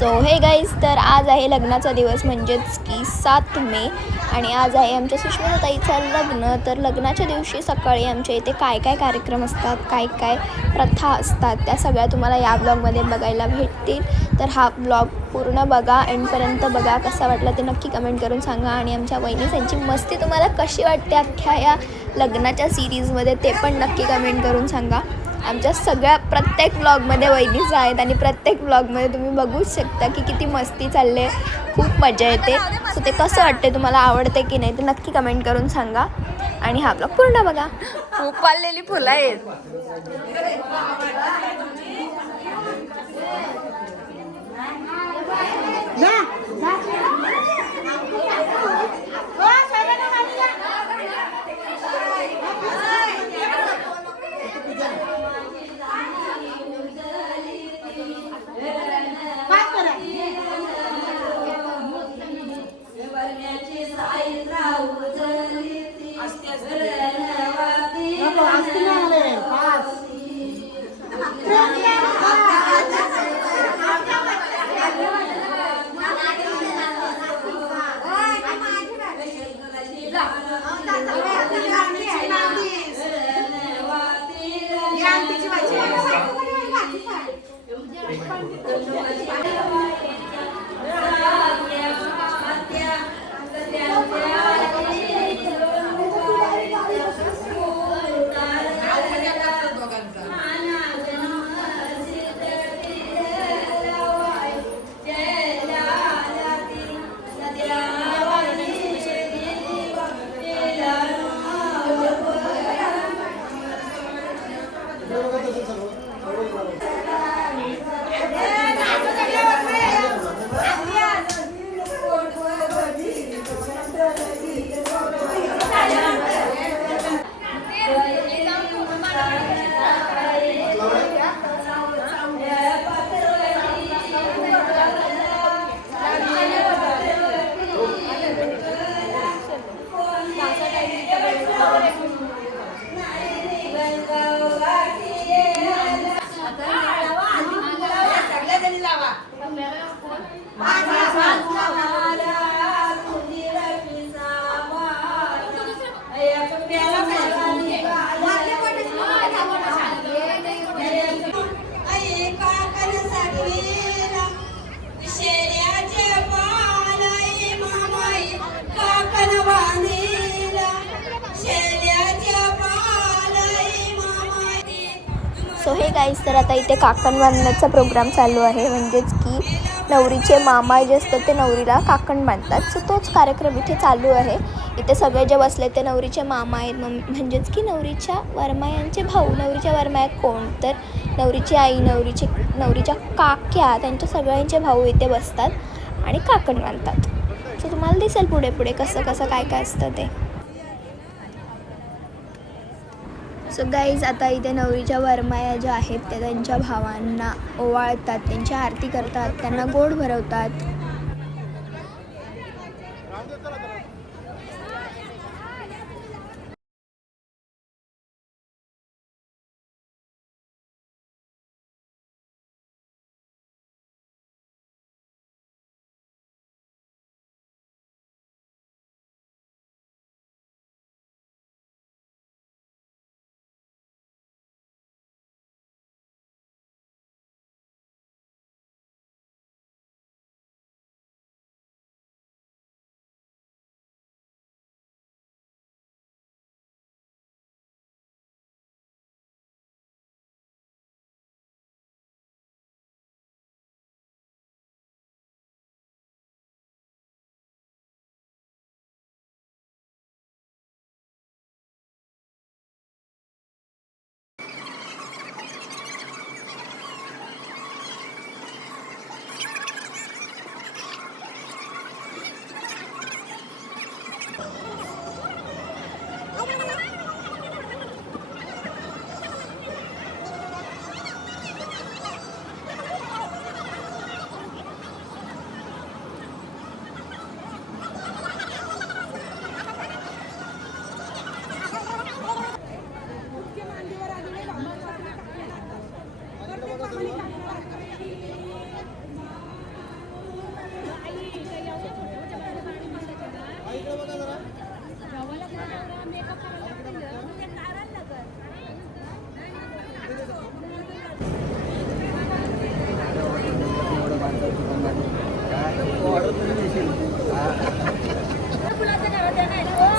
So हे guys, तर आज आहे लग्नाचा दिवस म्हणजेच की 7 मे आणि आज आहे आमच्या सुष्मिताताईचं लग्न. तर लग्नाच्या दिवशी सकाळी आमच्या इथे काय काय कार्यक्रम असतात, काय काय प्रथा असतात, त्या सगळ्या तुम्हाला या ब्लॉगमध्ये बघायला भेटतील. तर हा ब्लॉग पूर्ण बघा, एंडपर्यंत बघा. कसा वाटला ते नक्की कमेंट करून सांगा. आणि आमच्या वहिनीसांची मस्ती तुम्हाला कशी वाटते अख्ख्या या लग्नाच्या सिरीजमध्ये ते पण नक्की कमेंट करून सांगा. आमच्या सगळ्या प्रत्येक ब्लॉगमध्ये वहिनीच आहेत आणि प्रत्येक ब्लॉगमध्ये तुम्ही बघूच शकता की किती मस्ती चालले, खूप मजा येते. सो ते कसं वाटते, तुम्हाला आवडते की नाही ते नक्की कमेंट करून सांगा. आणि हा ब्लॉग पूर्ण बघा. खूप वाढलेली फुलं आहेत. सो हे गाईज, तर आता इथे काकण बांधण्याचा प्रोग्राम चालू आहे. म्हणजेच की नवरीचे मामा जे असतात ते नवरीला काकण बांधतात. सो तोच कार्यक्रम इथे चालू आहे. इथे सगळे जे बसले ते नवरीचे मामा आहेत. म्हणजेच की नवरीच्या वरमायांचे भाऊ. नवरीच्या वरमाया कोण, तर नवरीची आई, नवरीच्या काक्या, त्यांच्या सगळ्यांचे भाऊ इथे बसतात आणि काकण बांधतात. सो तुम्हाला दिसेल पुढे पुढे कसं कसं काय काय असतं ते. सो गाईज, आता इथे नवरीच्या वरमाया ज्या आहेत त्या त्यांच्या भावांना ओवाळतात, त्यांची आरती करतात, त्यांना गोड भरवतात.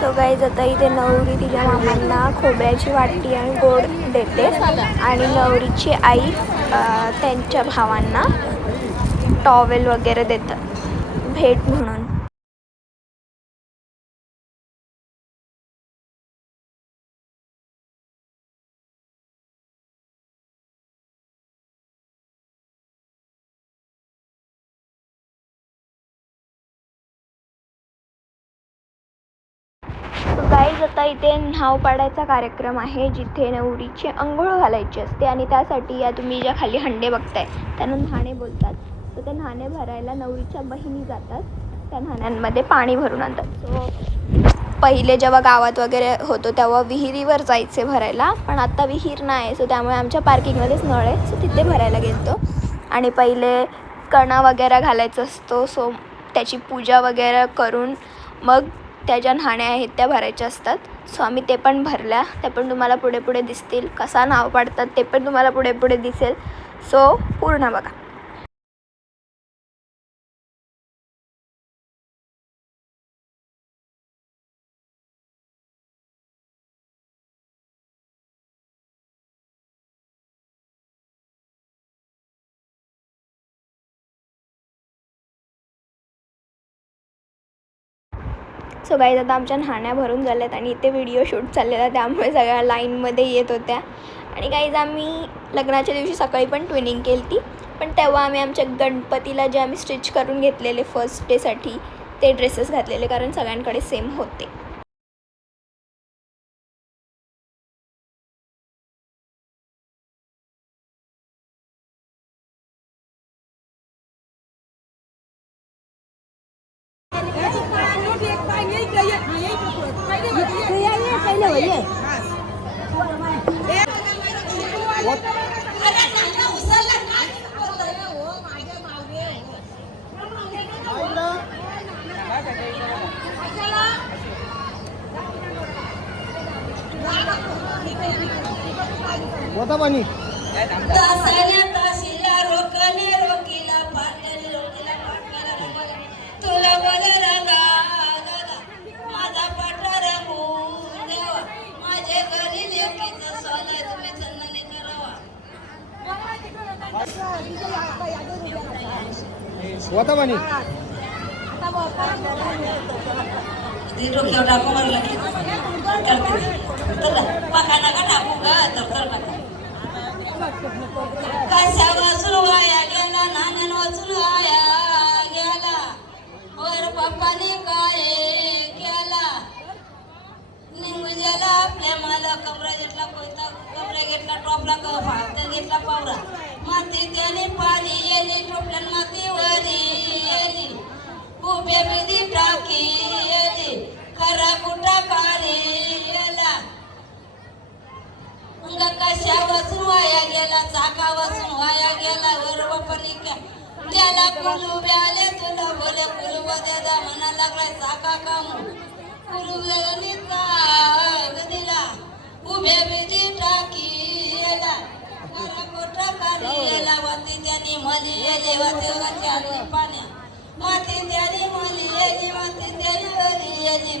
सो गाईज आता इथे नवरी तिच्या मामांना खोबऱ्याची वाटी आणि गोड देते आणि नवरीची आई त्यांच्या भावांना टॉवेल वगैरे देतात भेट म्हणून. गाईज आता इथे न्हाव पाडायचा कार्यक्रम आहे जिथे नवरीची अंघोळ घालायची असते आणि त्यासाठी या तुम्ही ज्या खाली हंडे बघताय त्यांना न्हाणे बोलतात. तर ते न्हाणे भरायला नवरीच्या बहिणी जातात, त्या न्हाण्यांमध्ये पाणी भरून आणतात. सो पहिले जेव्हा गावात वगैरे होतो तेव्हा विहिरीवर जायचे भरायला, पण आता विहीर नाही. सो त्यामुळे आमच्या पार्किंगमध्येच नळ आहे, सो तिथे भरायला गेलतो. आणि पहिले कणा वगैरे घालायचा असतो, सो त्याची पूजा वगैरे करून मग त्या ज्या न्हाण्या आहेत त्या भरायच्या असतात. सो आम्ही ते पण भरल्या, त्या पण तुम्हाला पुढे पुढे दिसतील. कसा नाव पाडतात ते पण तुम्हाला पुढे पुढे दिसेल. सो पूर्ण बघा. सो गाईज आता आमच्या न्हाण्या भरून झाल्यात आणि इथे व्हिडिओ शूट चाललेला, त्यामुळे सगळ्या लाईनमध्ये येत होत्या. आणि गाईज आम्ही लग्नाच्या दिवशी सकाळी पण ट्विनिंग केली ती, पण तेव्हा आम्ही आमच्या गणपतीला जे आम्ही स्टिच करून घेतलेले फर्स्ट डेसाठी ते ड्रेसेस घातलेले, कारण सगळ्यांकडे सेम होते. पाणी होता पाणी टाकू मारला कशा वाचून वाया गेला नाण्यान वाचून वाया गेला वर बाप्पाने काय केला निघून आपल्या मला कमरा घेतला कोयता कमरा घेतला टोपला फाळता घेतला पावरा माती त्याने पाणी येली टोपल्यान मातीवरी येली उभे बिधी टाकी येली खरा कुठा काली येला कशा वाचून वाया गेला चाका वाचून वाया गेला वर बापानी त्याला कुलू ब्याले तुला बोले कुलू बद्या म्हणा लागलाय चाका कामू कुलू दिला उभे बिधी टाकी येला खरा कुठा काली येला वाती त्याने मली येले वाती पाण्या माती त्याने मली येली माती त्याने येली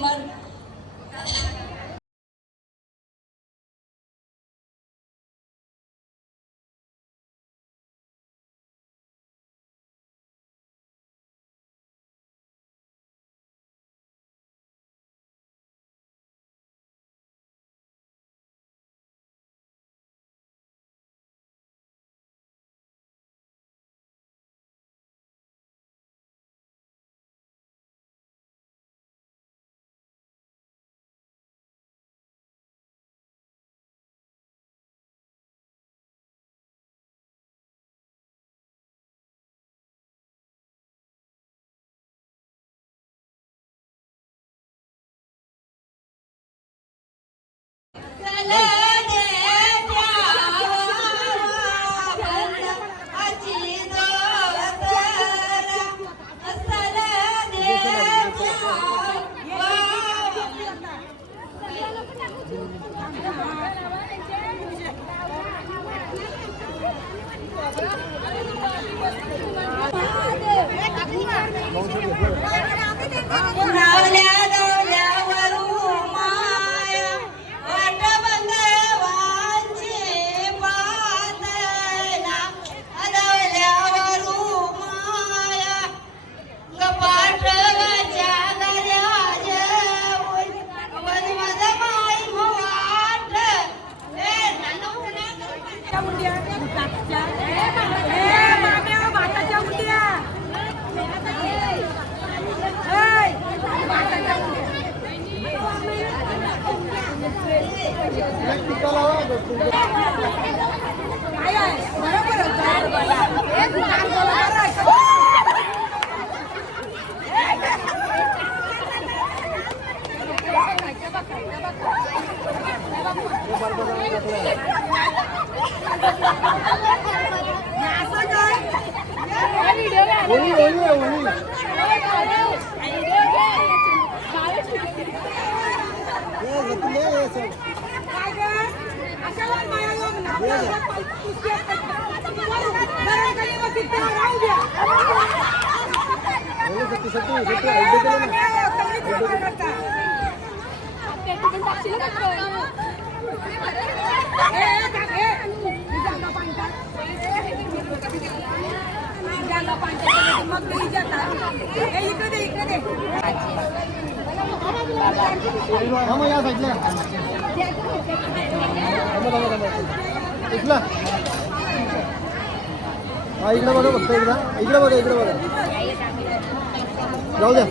नावल्या दवल्यावरू माया वाट बंधवांची पातळा दवल्यावरू माया गपाठच्या दर्या जेवून वनमद माई मोवाट इकडे बघा फक्त एकदा इकडे बघा जाऊ द्या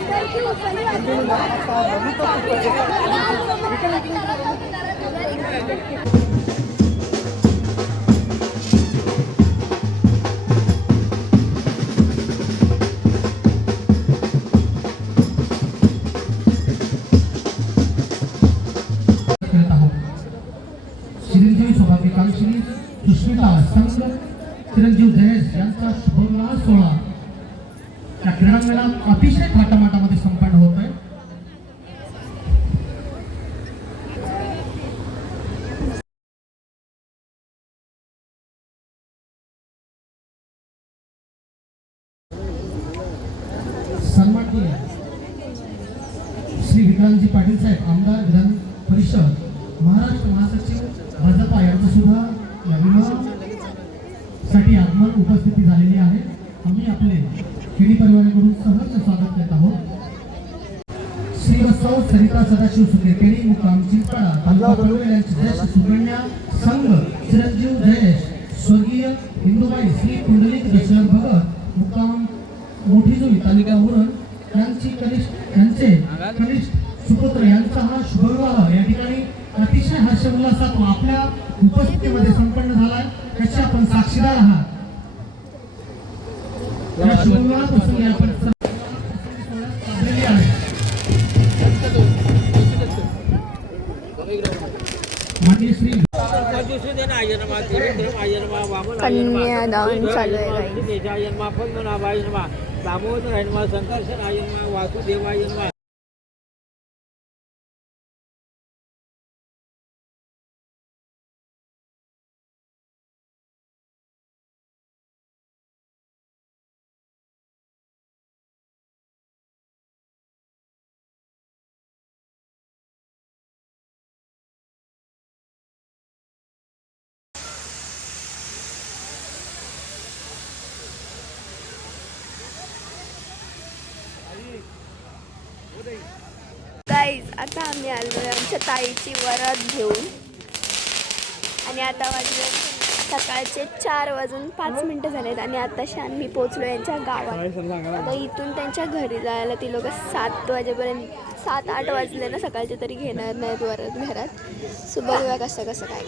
चिरंजीवी सौभाग्यकांक्षी सुष्मिता संघ चिरंजीव जयेश यांचा शुभविवाह सोहळा या क्रीडांगणात अतिशय थाटामाटामध्ये संपन्न होत आहे. सन्माननीय श्री विक्रांतजी पाटील साहेब आमदार विधान परिषद महाराष्ट्र महासचिव भाजपा यांचं सुद्धा या विवाहासाठी आगमन उपस्थिती झालेली आहे. आम्ही आपले खेडी परिवाराकडून सहर्ष स्वागत करत आहोत. श्री वत्सव सरिता सदाशिव सुके केडी मुक्काम चिंचपाडा तालुका पनवेल यांची ज्येष्ठ सुकन्या संघ चिरंजीव जयेश स्वर्गीय हिंदुबाई श्री कुंडलिक दशरथ भगत मुक्काम मोठीजुई तालुका उरण यांचे कनिष्ठ सुपुत्र यांचा हा शुभविवाह या ठिकाणी अतिशय हर्षोल्लासात आपल्या उपस्थितीमध्ये संपन्न झालाय. त्याचे आपण साक्षीदार आहात. या शुभविवाहापासून आपण साजलेली आहे. माननीय श्री कन्यादान चालू आहे दामोदर संकर्षण वासुदेवाय गाईज आता आम्ही आलो आहे आमच्या ताईची वरात घेऊन आणि आता वाजले सकाळचे 4:05 झालेत आणि आताशी आम्ही पोचलो यांच्या गावात. आता इथून त्यांच्या घरी जायला ती लोक 7 वाजेपर्यंत 7-8 वाजले ना सकाळचे तरी घेणार नाहीत वरात घरात. सो बघूया कसं काय